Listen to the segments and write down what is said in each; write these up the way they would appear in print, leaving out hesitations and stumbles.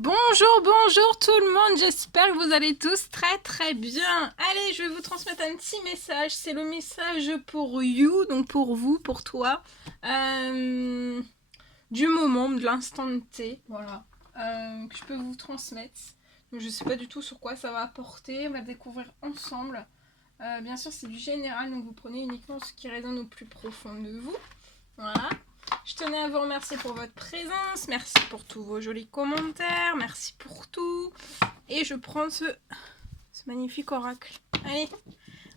Bonjour, bonjour tout le monde, j'espère que vous allez tous très bien. Allez, je vais vous transmettre un petit message, c'est le message pour you, donc pour vous, pour toi, du moment, de l'instant T, voilà, que je peux vous transmettre. Donc je sais pas du tout sur quoi ça va apporter, on va le découvrir ensemble. Bien sûr c'est du général, donc vous prenez uniquement ce qui résonne au plus profond de vous, voilà. Je tenais à vous remercier pour votre présence, merci pour tous vos jolis commentaires, merci pour tout. Et je prends ce magnifique oracle. Allez,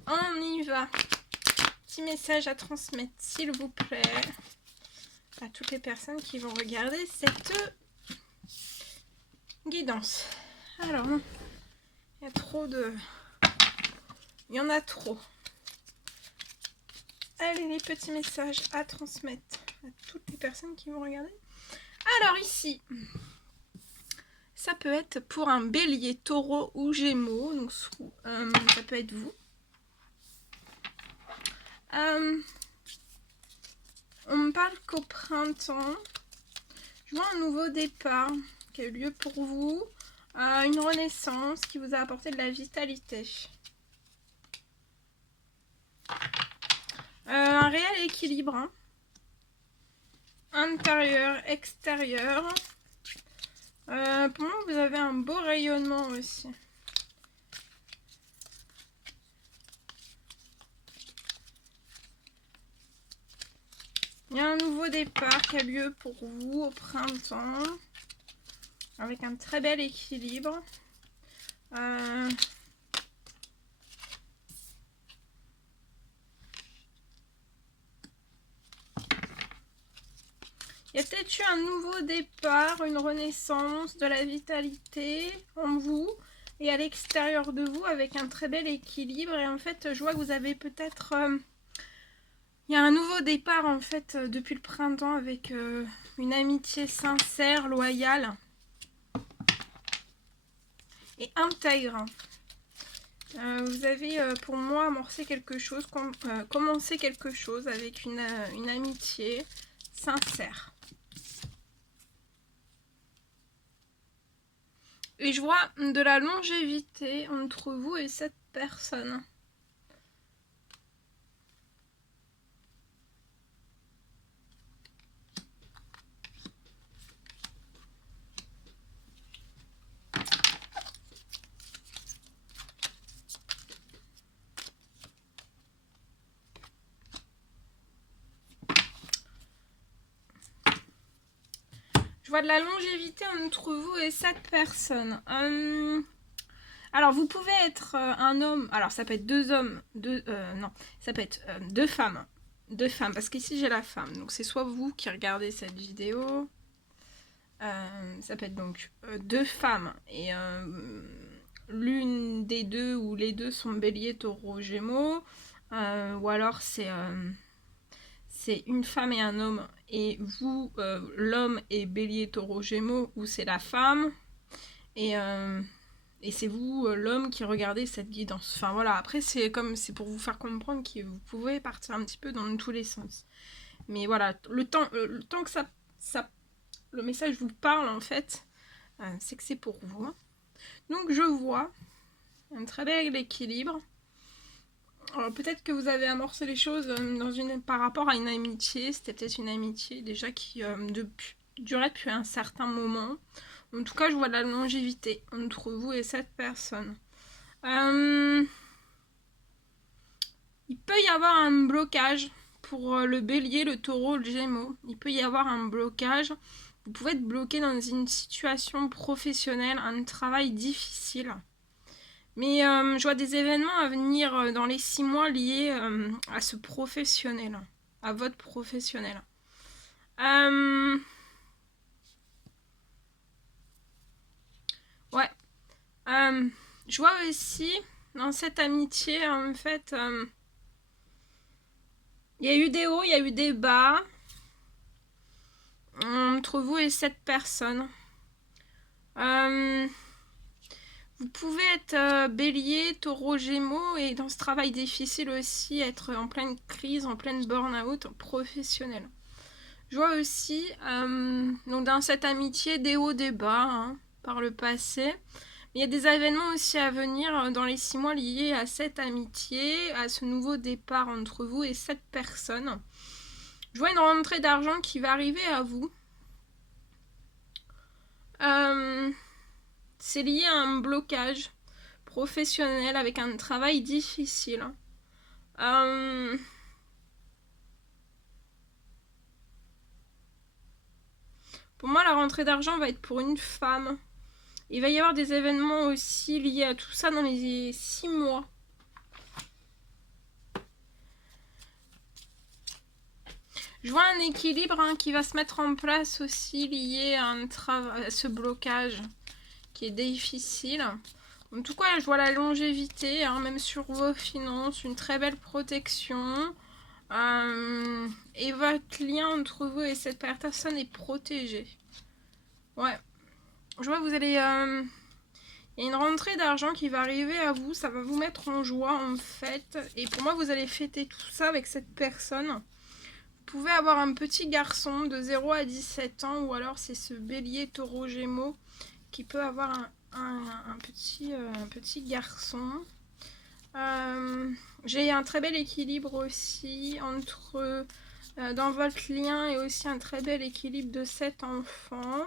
on y va. Petit message à transmettre, s'il vous plaît, à toutes les personnes qui vont regarder cette guidance. Alors, il y a trop de... Il y en a trop. Allez, les petits messages à transmettre à toutes les personnes qui vont regarder. Alors ici, ça peut être pour un bélier, taureau ou gémeaux. Donc ça peut être vous. On me parle qu'au printemps, je vois un nouveau départ qui a eu lieu pour vous. Une renaissance qui vous a apporté de la vitalité. Un réel équilibre. Hein. Intérieur, extérieur. Pour moi, vous avez un beau rayonnement aussi. Il y a un nouveau départ qui a lieu pour vous au printemps. Avec un très bel équilibre. Il y a peut-être eu un nouveau départ, une renaissance de la vitalité en vous et à l'extérieur de vous avec un très bel équilibre. Et en fait, je vois que vous avez peut-être... il y a un nouveau départ en fait depuis le printemps avec une amitié sincère, loyale et intègre. Vous avez pour moi amorcé quelque chose, commencé quelque chose avec une amitié sincère. Et je vois de la longévité entre vous et cette personne. Je vois de la longévité entre vous et cette personne. Alors, vous pouvez être un homme. Alors, ça peut être deux hommes. Non, ça peut être deux femmes. Deux femmes, parce qu'ici, j'ai la femme. Donc, c'est soit vous qui regardez cette vidéo. Ça peut être donc deux femmes. Et l'une des deux ou les deux sont bélier, taureau, gémeaux. Ou alors, c'est une femme et un homme, et vous, l'homme est bélier, taureau, gémeaux, ou c'est la femme, et c'est vous, l'homme, qui regardez cette guidance. Enfin voilà, après c'est pour vous faire comprendre que vous pouvez partir un petit peu dans tous les sens. Mais voilà, le temps que le message vous parle en fait, c'est que c'est pour vous. Hein. Donc je vois un très bel équilibre. Alors peut-être que vous avez amorcé les choses par rapport à une amitié. C'était peut-être une amitié déjà qui durait depuis un certain moment. En tout cas, je vois de la longévité entre vous et cette personne. Il peut y avoir un blocage pour le bélier, le taureau, le gémeaux. Il peut y avoir un blocage. Vous pouvez être bloqué dans une situation professionnelle, un travail difficile. Mais je vois des événements à venir dans les 6 mois liés à ce professionnel, à votre professionnel. Ouais. Je vois aussi dans cette amitié, en fait, il y a eu des hauts, il y a eu des bas entre vous et cette personne. Vous pouvez être bélier, taureau, gémeaux et dans ce travail difficile aussi être en pleine crise, en pleine burn-out professionnelle. Je vois aussi donc dans cette amitié des hauts, des bas. Hein. par le passé. Il y a des événements aussi à venir dans les 6 mois liés à cette amitié, à ce nouveau départ entre vous et cette personne. Je vois une rentrée d'argent qui va arriver à vous. C'est lié à un blocage professionnel avec un travail difficile. Pour moi, la rentrée d'argent va être pour une femme. Il va y avoir des événements aussi liés à tout ça dans les 6 mois. Je vois un équilibre qui va se mettre en place aussi lié à, à ce blocage qui est difficile. En tout cas, je vois la longévité, même sur vos finances, une très belle protection. Et votre lien entre vous et cette personne est protégé. Ouais. Je vois que vous allez... il y a une rentrée d'argent qui va arriver à vous. Ça va vous mettre en joie, en fait. Et pour moi, vous allez fêter tout ça avec cette personne. Vous pouvez avoir un petit garçon de 0 à 17 ans. Ou alors, c'est ce bélier taureau gémeaux qui peut avoir un petit garçon. J'ai un très bel équilibre aussi entre dans votre lien et aussi un très bel équilibre de cet enfant.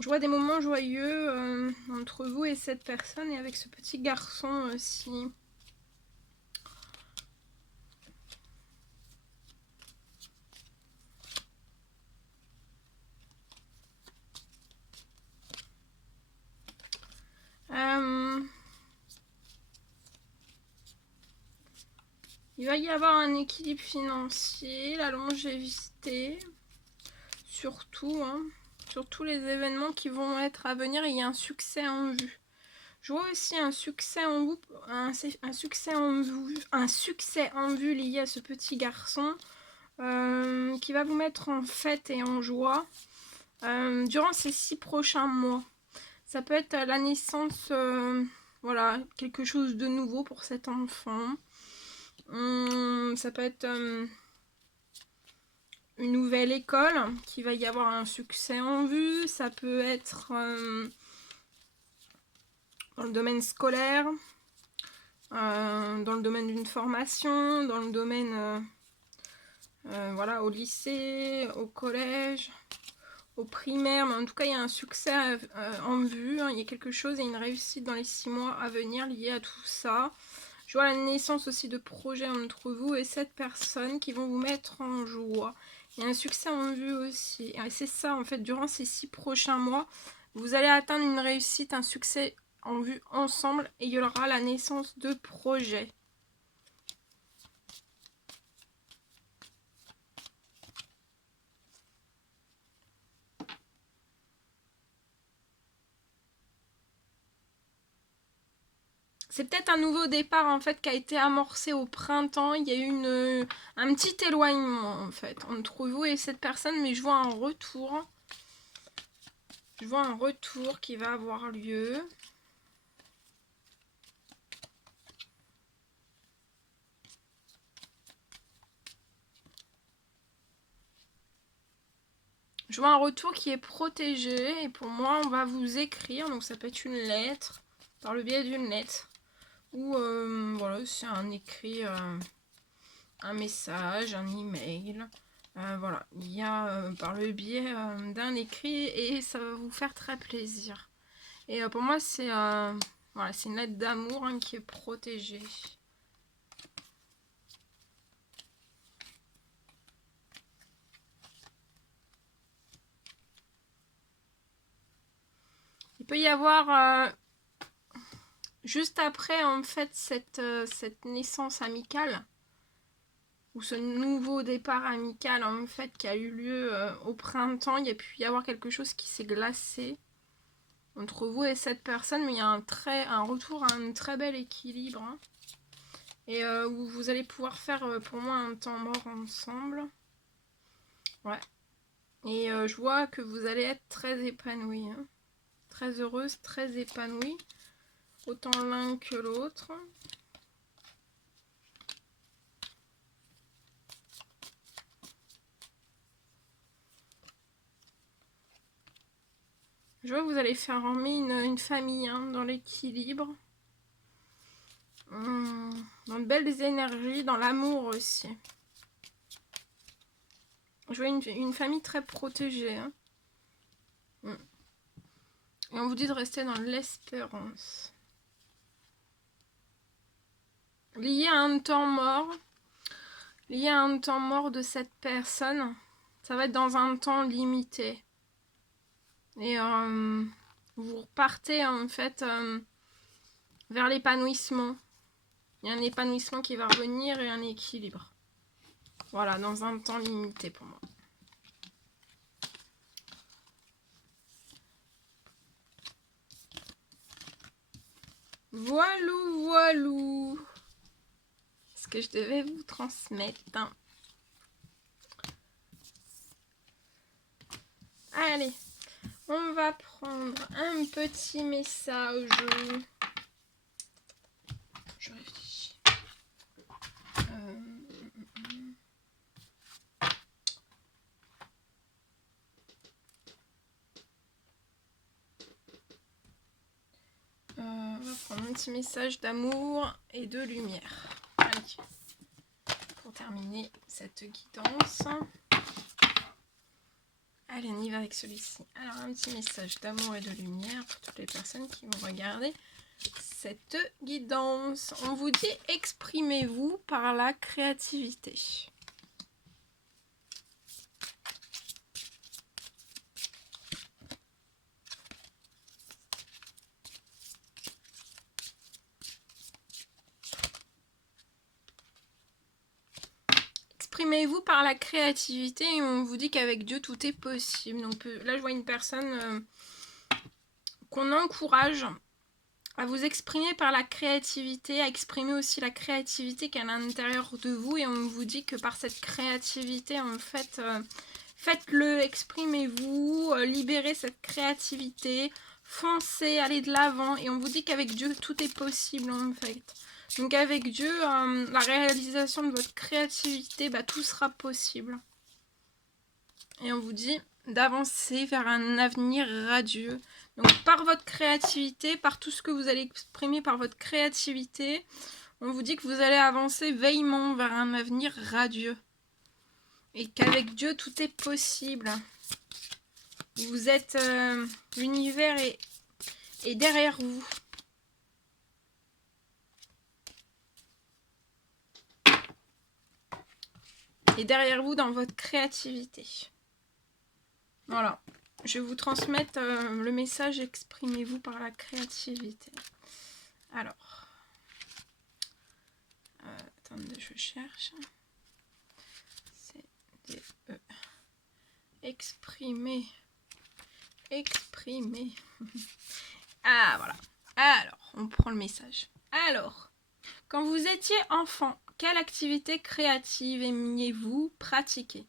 Je vois des moments joyeux entre vous et cette personne et avec ce petit garçon aussi. Il va y avoir un équilibre financier, la longévité, surtout, sur tous les événements qui vont être à venir, il y a un succès en vue. Je vois aussi un succès en vue, un succès en vue lié à ce petit garçon qui va vous mettre en fête et en joie durant ces 6 prochains mois. Ça peut être la naissance, voilà, quelque chose de nouveau pour cet enfant. Ça peut être une nouvelle école qui va y avoir un succès en vue. Ça peut être dans le domaine scolaire, dans le domaine d'une formation, dans le domaine voilà, au lycée, au collège, au primaire, mais en tout cas il y a un succès en vue, il y a quelque chose et une réussite dans les 6 mois à venir liée à tout ça. Je vois la naissance aussi de projets entre vous et cette personne qui vont vous mettre en joie. Il y a un succès en vue aussi. Et c'est ça en fait, durant ces 6 prochains mois, vous allez atteindre une réussite, un succès en vue ensemble et il y aura la naissance de projets. C'est peut-être un nouveau départ en fait qui a été amorcé au printemps. Il y a eu un petit éloignement en fait entre vous et cette personne, mais je vois un retour. Je vois un retour qui va avoir lieu. Je vois un retour qui est protégé et pour moi on va vous écrire, donc ça peut être une lettre, par le biais d'une lettre. Ou voilà, c'est un écrit, un message, un email. Voilà, il y a par le biais d'un écrit et ça va vous faire très plaisir. Et pour moi, c'est voilà, c'est une lettre d'amour qui est protégée. Il peut y avoir juste après en fait cette naissance amicale ou ce nouveau départ amical en fait qui a eu lieu au printemps, il y a pu y avoir quelque chose qui s'est glacé entre vous et cette personne, mais il y a un retour à un très bel équilibre et où vous allez pouvoir faire pour moi un temps mort ensemble. Ouais. Et je vois que vous allez être très épanouie, très heureuse, très épanouie, autant l'un que l'autre. Je vois que vous allez faire former une famille hein, dans l'équilibre. Dans de belles énergies, dans l'amour aussi. Je vois une famille très protégée. Hein. Et on vous dit de rester dans l'espérance. Lié à un temps mort. Lié à un temps mort de cette personne. Ça va être dans un temps limité. Et vous repartez en fait vers l'épanouissement. Il y a un épanouissement qui va revenir et un équilibre. Voilà, dans un temps limité pour moi. Voilou, voilou. Ce que je devais vous transmettre. Hein. Allez, on va prendre un petit message. Je réfléchis. On va prendre un petit message d'amour et de lumière. Allez, pour terminer cette guidance. Allez, on y va avec celui-ci. Alors, un petit message d'amour et de lumière pour toutes les personnes qui vont regarder cette guidance. On vous dit, exprimez-vous par la créativité. Exprimez-vous par la créativité et on vous dit qu'avec Dieu tout est possible. Donc là je vois une personne qu'on encourage à vous exprimer par la créativité, à exprimer aussi la créativité qu'il y a à l'intérieur de vous et on vous dit que par cette créativité en fait, faites-le, exprimez-vous, libérez cette créativité, foncez, allez de l'avant et on vous dit qu'avec Dieu tout est possible en fait. Donc avec Dieu, la réalisation de votre créativité, tout sera possible. Et on vous dit d'avancer vers un avenir radieux. Donc par votre créativité, par tout ce que vous allez exprimer par votre créativité, on vous dit que vous allez avancer veillement vers un avenir radieux. Et qu'avec Dieu, tout est possible. Vous êtes... l'univers est derrière vous. Et derrière vous dans votre créativité. Voilà. Je vais vous transmettre le message exprimez-vous par la créativité. Alors. Attendez, je cherche. C-D-E. Exprimer. Exprimer. Ah, voilà. Alors, on prend le message. Alors, quand vous étiez enfant, quelle activité créative aimiez-vous pratiquer?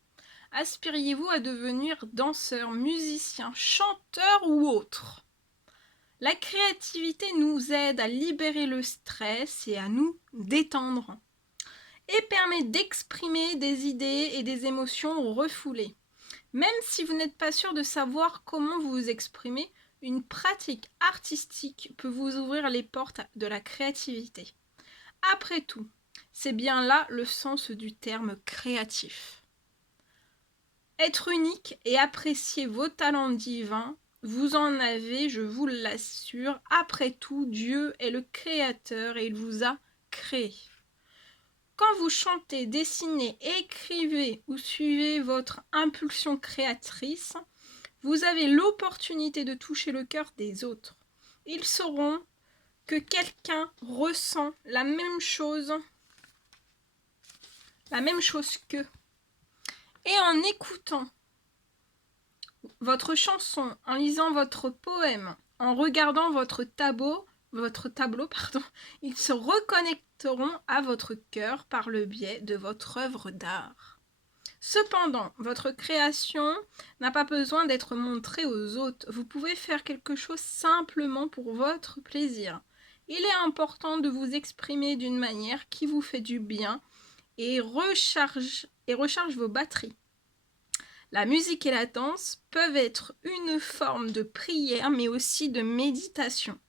Aspiriez-vous à devenir danseur, musicien, chanteur ou autre? La créativité nous aide à libérer le stress et à nous détendre. Et permet d'exprimer des idées et des émotions refoulées. Même si vous n'êtes pas sûr de savoir comment vous vous exprimez, une pratique artistique peut vous ouvrir les portes de la créativité. Après tout, c'est bien là le sens du terme créatif. Être unique et apprécier vos talents divins, vous en avez, je vous l'assure. Après tout, Dieu est le créateur et il vous a créé. Quand vous chantez, dessinez, écrivez ou suivez votre impulsion créatrice, vous avez l'opportunité de toucher le cœur des autres. Ils sauront que quelqu'un ressent la même chose qu'eux. Et en écoutant votre chanson, en lisant votre poème, en regardant votre tableau, ils se reconnecteront à votre cœur par le biais de votre œuvre d'art. Cependant, votre création n'a pas besoin d'être montrée aux autres. Vous pouvez faire quelque chose simplement pour votre plaisir. Il est important de vous exprimer d'une manière qui vous fait du bien et recharge vos batteries. La musique et la danse peuvent être une forme de prière, mais aussi de méditation.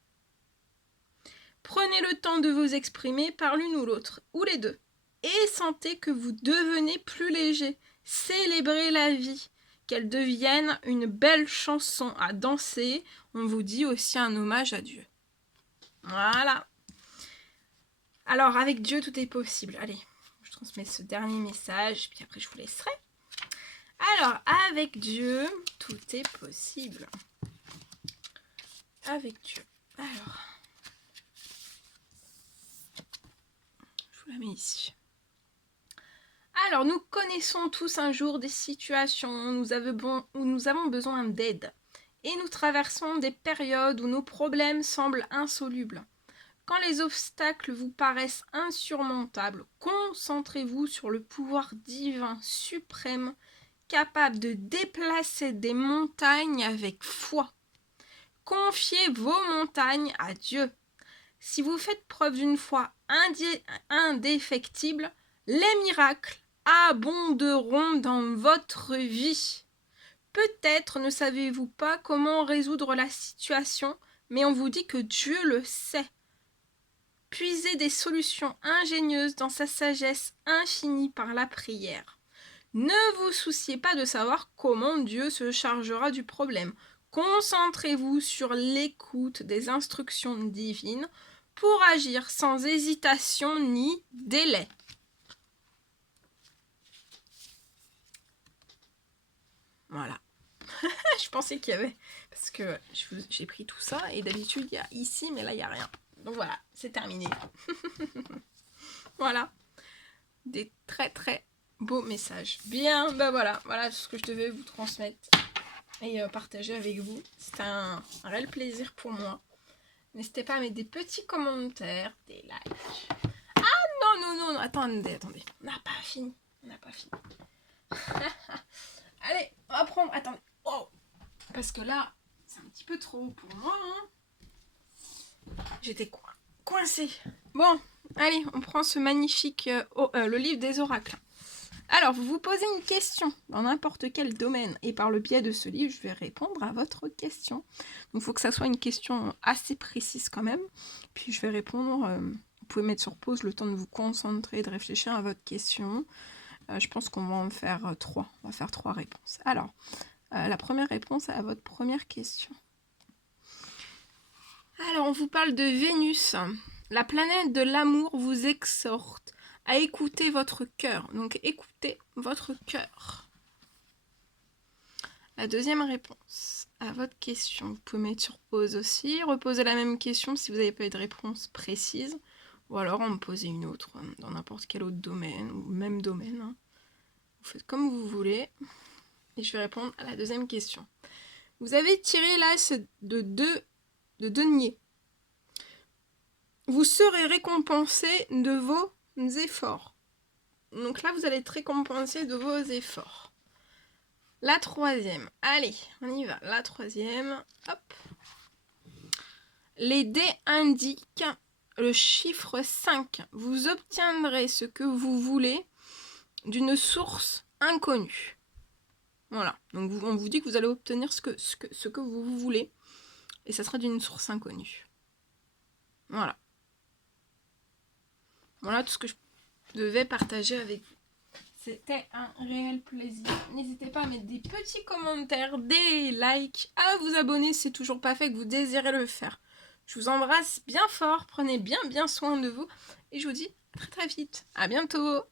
Prenez le temps de vous exprimer par l'une ou l'autre, ou les deux, et sentez que vous devenez plus léger. Célébrez la vie, qu'elle devienne une belle chanson à danser. On vous dit aussi un hommage à Dieu. Voilà. Alors, avec Dieu, tout est possible. Allez, je transmets ce dernier message, puis après je vous laisserai. Alors, avec Dieu, tout est possible. Avec Dieu. Alors, je vous la mets ici. Alors, nous connaissons tous un jour des situations où nous avons besoin d'aide. Et nous traversons des périodes où nos problèmes semblent insolubles. Quand les obstacles vous paraissent insurmontables, concentrez-vous sur le pouvoir divin suprême capable de déplacer des montagnes avec foi. Confiez vos montagnes à Dieu. Si vous faites preuve d'une foi indéfectible, les miracles abonderont dans votre vie. Peut-être ne savez-vous pas comment résoudre la situation, mais on vous dit que Dieu le sait. Puisez des solutions ingénieuses dans sa sagesse infinie par la prière. Ne vous souciez pas de savoir comment Dieu se chargera du problème. Concentrez-vous sur l'écoute des instructions divines pour agir sans hésitation ni délai. Voilà. Je pensais qu'il y avait... Parce que j'ai pris tout ça et d'habitude il y a ici, mais là il n'y a rien. Donc voilà, c'est terminé. Voilà. Des très très beaux messages. Bien, ben voilà ce que je devais vous transmettre et partager avec vous. C'était un réel plaisir pour moi. N'hésitez pas à mettre des petits commentaires, des likes. Ah non, attendez. On n'a pas fini. Allez, on va prendre... Attendez. Oh, parce que là, c'est un petit peu trop haut pour moi. J'étais coincée. Bon, allez, on prend ce magnifique... le livre des oracles. Alors, vous vous posez une question dans n'importe quel domaine. Et par le biais de ce livre, je vais répondre à votre question. Donc, il faut que ça soit une question assez précise quand même. Puis, je vais répondre... vous pouvez mettre sur pause le temps de vous concentrer, de réfléchir à votre question. Je pense qu'on va en faire 3. On va faire 3 réponses. Alors, la première réponse à votre première question. Alors, on vous parle de Vénus. La planète de l'amour vous exhorte à écouter votre cœur. Donc, écoutez votre cœur. La deuxième réponse à votre question. Vous pouvez mettre sur pause aussi. Reposez la même question si vous n'avez pas eu de réponse précise. Ou alors en me poser une autre dans n'importe quel autre domaine, ou même domaine. Vous faites comme vous voulez. Et je vais répondre à la deuxième question. Vous avez tiré l'as de denier. Vous serez récompensé de vos efforts. Donc là, vous allez être récompensé de vos efforts. La troisième. Allez, on y va. La troisième. Hop. Les dés indiquent le chiffre 5. Vous obtiendrez ce que vous voulez d'une source inconnue. Voilà. Donc on vous dit que vous allez obtenir ce que vous voulez. Et ça sera d'une source inconnue. Voilà. Voilà tout ce que je devais partager avec vous. C'était un réel plaisir. N'hésitez pas à mettre des petits commentaires, des likes, à vous abonner si c'est toujours pas fait, que vous désirez le faire. Je vous embrasse bien fort, prenez bien soin de vous et je vous dis à très vite. À bientôt.